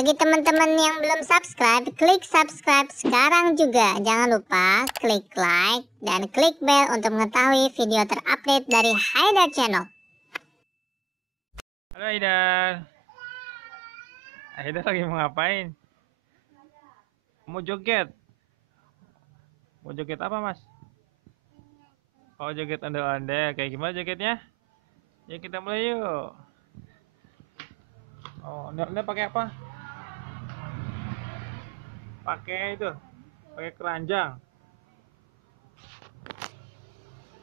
Bagi teman-teman yang belum subscribe, klik subscribe sekarang juga. Jangan lupa klik like dan klik bell untuk mengetahui video terupdate dari Haidar Channel. Halo Haidar. Haidar lagi mau ngapain? Mau joget? Mau joget apa, Mas? Oh, joget ondel-ondel. Kayak gimana jogetnya? Ya kita mulai yuk. Oh, ondel-ondel pakai apa? Pakai itu. Pakai keranjang.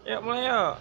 Yuk mulai yuk.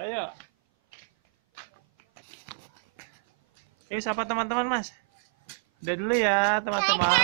Ayo. Sapa teman-teman, Mas. Udah dulu ya, teman-teman.